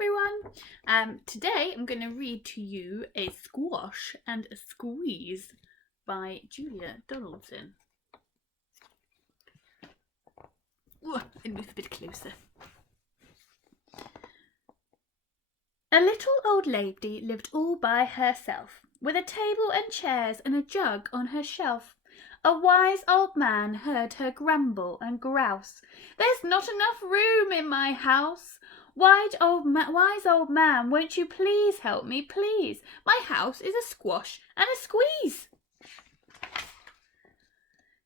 everyone. Today I'm going to read to you A Squash and a Squeeze by Julia Donaldson. Ooh, and move a bit closer. A little old lady lived all by herself, with a table and chairs and a jug on her shelf. A wise old man heard her grumble and grouse. "There's not enough room in my house. Wise old man, won't you please help me, please? My house is a squash and a squeeze."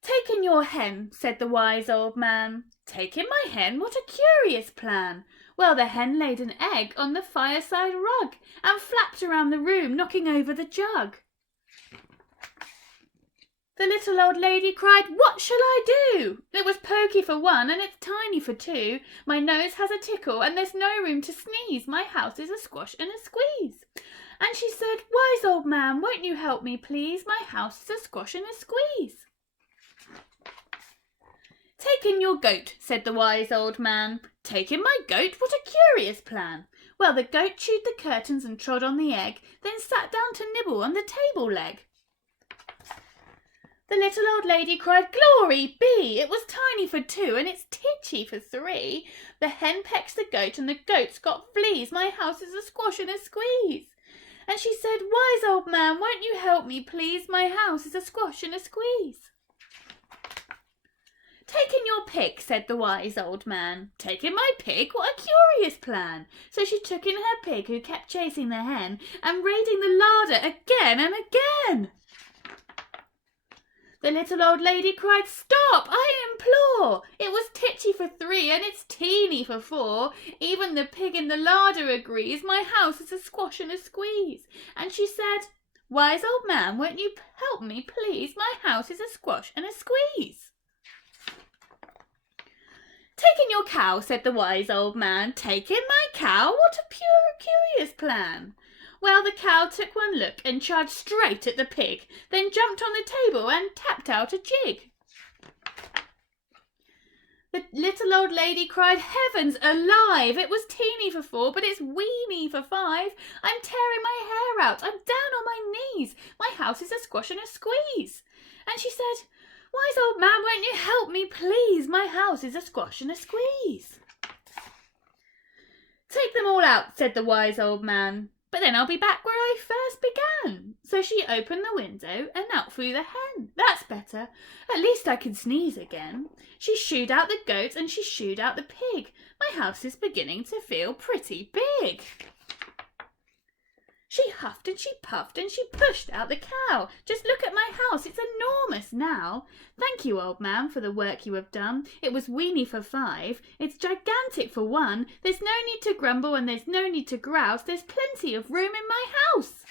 "Take in your hen," said the wise old man. "Take in my hen? What a curious plan!" Well, the hen laid an egg on the fireside rug and flapped around the room, knocking over the jug. The little old lady cried, "What shall I do? It was pokey for one and it's tiny for two. My nose has a tickle and there's no room to sneeze. My house is a squash and a squeeze." And she said, "Wise old man, won't you help me, please? My house is a squash and a squeeze." "Take in your goat," said the wise old man. "Take in my goat? What a curious plan!" Well, the goat chewed the curtains and trod on the egg, then sat down to nibble on the table leg. The little old lady cried, "Glory be! It was tiny for two and it's titchy for three. The hen pecks the goat and the goat's got fleas. My house is a squash and a squeeze." And she said, "Wise old man, won't you help me, please? My house is a squash and a squeeze." "Take in your pig," said the wise old man. "Take in my pig? What a curious plan!" So she took in her pig, who kept chasing the hen and raiding the larder again and again. The little old lady cried, "Stop, I implore! It was titchy for three and it's teeny for four. Even the pig in the larder agrees. My house is a squash and a squeeze." And she said, "Wise old man, won't you help me, please? My house is a squash and a squeeze." "Take in your cow," said the wise old man. "Take in my cow? What a curious plan!" Well, the cow took one look and charged straight at the pig, then jumped on the table and tapped out a jig. The little old lady cried, "Heavens alive! It was teeny for four, but it's weeny for five. I'm tearing my hair out. I'm down on my knees. My house is a squash and a squeeze." And she said, "Wise old man, won't you help me, please? My house is a squash and a squeeze." "Take them all out," said the wise old man. "But then I'll be back where I first began." So she opened the window and out flew the hen. "That's better. At least I can sneeze again." She shooed out the goat and she shooed out the pig. My house is beginning to feel pretty big. She huffed and she puffed and she pushed out the cow. "Just look at my house, it's enormous now." "Thank you, old man, for the work you have done. It was weeny for five, it's gigantic for one. There's no need to grumble and there's no need to grouse. There's plenty of room in my house."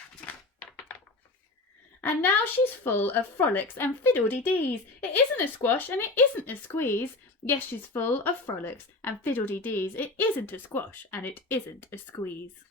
And now she's full of frolics and fiddle-dee-dees. It isn't a squash and it isn't a squeeze. Yes, she's full of frolics and fiddle-dee-dees. It isn't a squash and it isn't a squeeze.